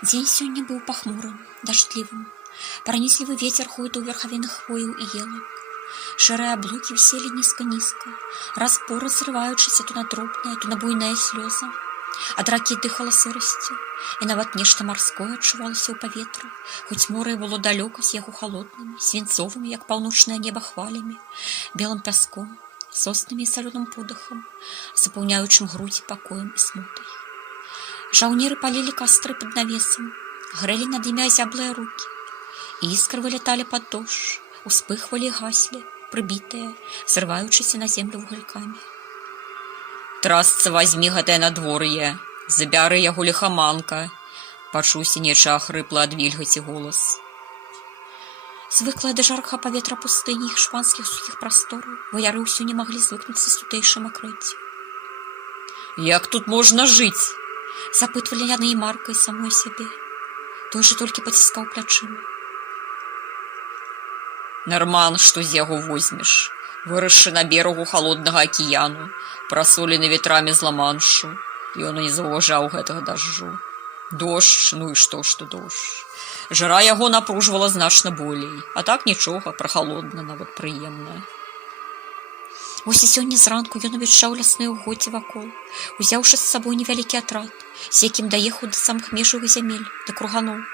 Дзень сёння быў пахмурым, дажджлівым. Пронізлівы вецер хойдаў верхавінах хвояў і елак. Шэрыя аблокі віселі нізка-нізка, раз-пораз зрываючыся то на дробныя, то на буйныя слёзы. Ад ракі дыхала сырасцю, і нават нешта марское адчувалася ў паветры, хоць мора і было далёка з яго халоднымі, свінцовымі, як паўночнае неба хвалямі, белым пяском, соснымі і салёным подыхам, запаўняючым грудзі пакоем і смутай. Жаўнеры палілі кастры пад навесам, грэлі над імі азяблыя рукі. Іскры выляталі пад дождж, успыхвалі і гаслі, прыбітыя, зрываючыся на землю вугалькамі. Трасца вазьмі гэтае надвор'е, забяры яго ліхаманка, пачуўся нечы ахрыплы ад вільгаці голас. Звыклая да жаркага паветра пустыні іх шпанскіх сухіх прастораў, ваяры ўсё не маглі звыкнуцца з тутэйшым акрыццем. Як тут можна жыць? Запытвалі яны і Марка, і самой сябе. Той жа толькі паціскаў плячыма. Нарман, што з яго возьмеш? Вырасшы на берагу халоднага акіяну, прасолены ветрамі з Ла-Маншу. Ён і не заўважаў гэтага дажджу. Дождж, ну і што дождж. Жара яго напружвала значна болей, а так нічога, прахалодна, нават прыемна. Вось і сёння зранку ён абвяшчаў лясныя ўгоддзі вакол, узяўшы з сабой невялікі атрад, з якім даехаў да самых межаў зямель, да курганоў,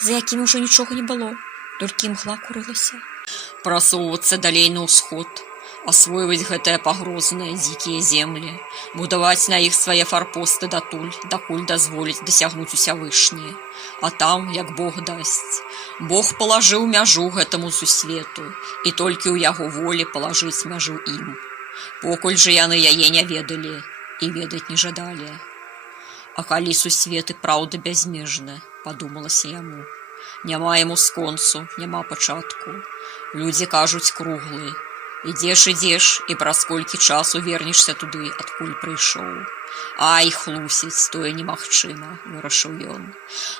за якімі ўжо нічога не было, толькі імгла курылася. Прасоўвацца далей на ўсход, асвойваць гэтыя пагрозныя дзікія землі, будаваць на іх свае фарпосты датуль, дакуль дазволіць дасягнуць усявышняе. А там, як Бог дасць. Бог палажыў мяжу гэтаму сусвету, і толькі ў яго волі палажыць мяжу ім. Покуль жа яны яе не ведалі і ведаць не жадалі. А калі сусвет і праўда бязмежна, падумалася яму, няма яму сконцу, няма пачатку. Людзі кажуць круглы. Ідзеш, і праз колькі часу вернешся туды, адкуль прыйшоў. Ай, хлусіць, тое немагчыма, вырашыў ён.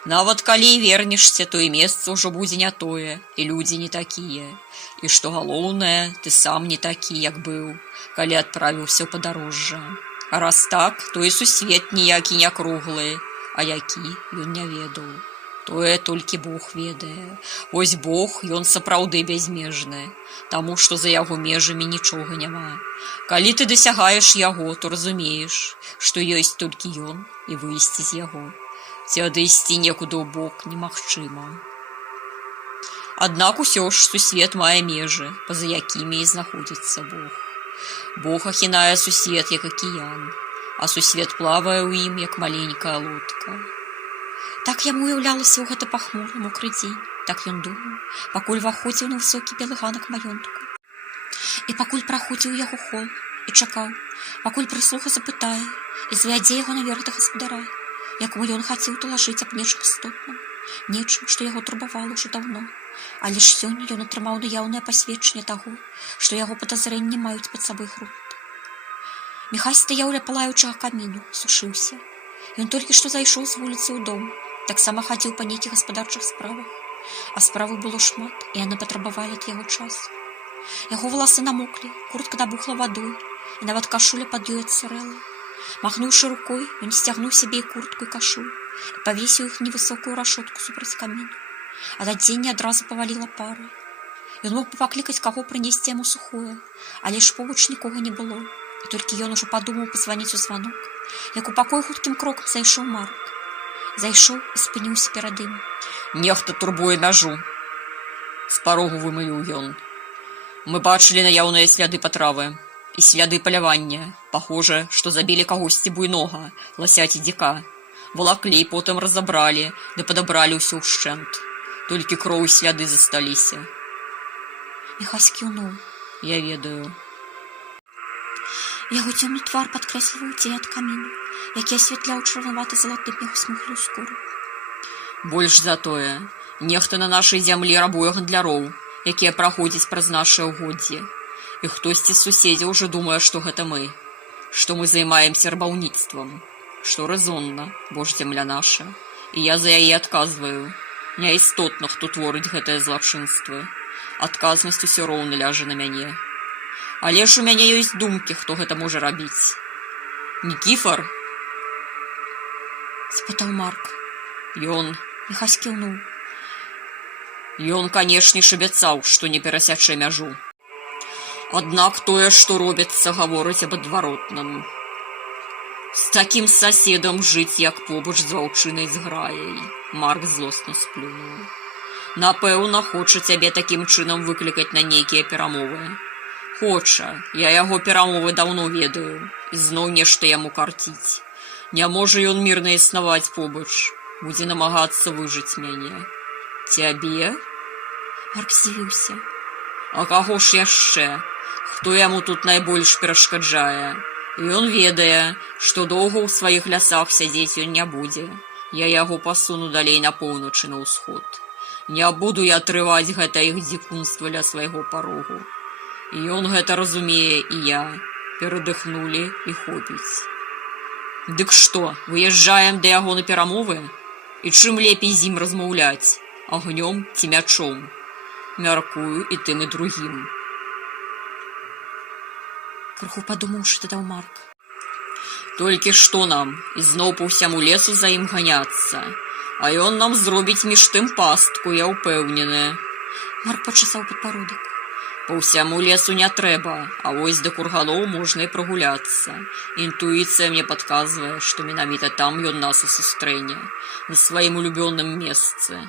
Нават калі вернешся, то і месца ўжо будзе не тое, і людзі не такія. І што галоўнае, ты сам не такі, як быў, калі адправіўся ў падарожжа. А раз так, то і сусвет ніякі не круглы, а які ён не ведаў. Тое толькі Бог ведае. Вось Бог, ён сапраўды бязмежны, таму што за яго межамі нічога няма. Калі ты дасягаеш яго, то разумееш, што ёсць толькі ён і выйсці з яго. Ці адысці некуды ў бок немагчыма. Аднак усё ж сусвет мае межы, па-за якімі і знаходзіцца Бог. Бог ахінае сусвет, як акіян, а сусвет плавае ў ім, як маленькая лодка. Так яму уяўлялася ў гэты пахмуры, мокры дзень, так ён думаў, пакуль ваходзіў на высокі белы ганак маёнтку. І пакуль праходзіў яго хол і чакаў, пакуль прыслуга запытае і звядзе яго наверх да гаспадара, якому ён хацеў талажыць аб нечым істотным, нечым, што яго турбавала ўжо даўно. Але ж сёння ён атрымаў наяўнае пасведчанне таго, што яго падазрэнні маюць пад сабой грунт. Міхась стаяў ля палаючага каміну, сушыўся. Ён толькі што зайшоў з вуліцы ў дом, таксама хадзіў па нейкіх гаспадарчых справах, а справаў было шмат, і яны патрабавалі ад яго часу. Яго валасы намоклі, куртка набухла вадой, і нават кашуля пад ёй адсырэла. Махнуўшы рукой, ён сцягнуў сябе і куртку, і кашуль, і павесіў іх невысокую рашотку супраць каміну. Ад адзення адразу паваліла пара. Ён мог бы паклікаць каго прынесці яму сухое, але ж побач нікога не было, і толькі ён ужо падумаў пазваніць у званок, як у пакой хуткім крокам зайшоў Марк. Зайшоў і спыніўся перад ім. Нехта турбуе мяжу. З парогу вымыліў ён. Мы бачылі наяўныя сляды патравы і сляды палявання. Пахожа, што забілі кагосьці буйнога, лася ці дзіка. Валаклі, потым разабралі, ды падабралі ўсё ўшчэнт. Толькі кроў і сляды засталіся. Міхась кіўнуў. Я ведаю. Яго цёмны твар падкрэсліваў цень ад каміну, які асвятляў чырванавата-залатым яго смуглую скуру. Больш за тое, нехта на нашай зямлі рабуе гандляроў, якія праходзяць праз нашыя ўгоддзі. І хтосьці з суседзяў ужо думае, што гэта мы, што мы займаемся рабаўніцтвам, што рэзонна, бо ж зямля наша, і я за яе адказваю. Няістотна, хто творыць гэтыя злачынствы. Адказнасць усё роўна ляжа на мяне. Але ж у мяне ёсць думкі, хто гэта можа рабіць. Нікіфар? Спытаў Марк. Ён Міхась кіўнуў. Ён, канешне ж, абяцаў, што не перасячэ мяжу. Аднак тое, што робіцца, гаворыць аб адваротным. З такім соседам жыць, як побач з ваўчынай зграяй. Марк злосна сплюнуў. Напэўна, хоча цябе такім чынам выклікаць на нейкія перамовы. Хоча, я яго перамовы даўно ведаю, і зноў нешта яму карціць. Не можа ён мірна існаваць побач, будзе намагацца выжыць мяне. Цябе? Марк здзівіўся. А каго ж яшчэ? Хто яму тут найбольш перашкаджае? Ён ведае, што доўга ў сваіх лясах сядзець ён не будзе. Я яго пасуну далей на поўначы на ўсход. Не буду я трываць гэта іх дзікунства ля свайго парогу. І ён гэта разумее, і я. Перадыхнулі і хопіць. Дык што, выязджаем да яго на перамовы? І чым лепей з ім размаўляць? Агнём ці мячом? Мяркую і тым, і другім. Крыху падумаўшы, дадаў Марк. Толькі што нам, ізноў па ўсяму лесу за ім ганяцца. А ён нам зробіць між тым пастку, я ўпэўнены. Марк пачасаў падбародак. Па ўсяму лесу не трэба, а вось да курганоў можна і прагуляцца. Інтуіцыя мне падказвае, што менавіта там ён нас і сустрэне, на сваім улюбёным месцы.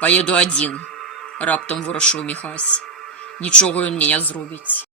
Паеду адзін, раптам вырашыў Міхась. Нічога ён мне не зробіць.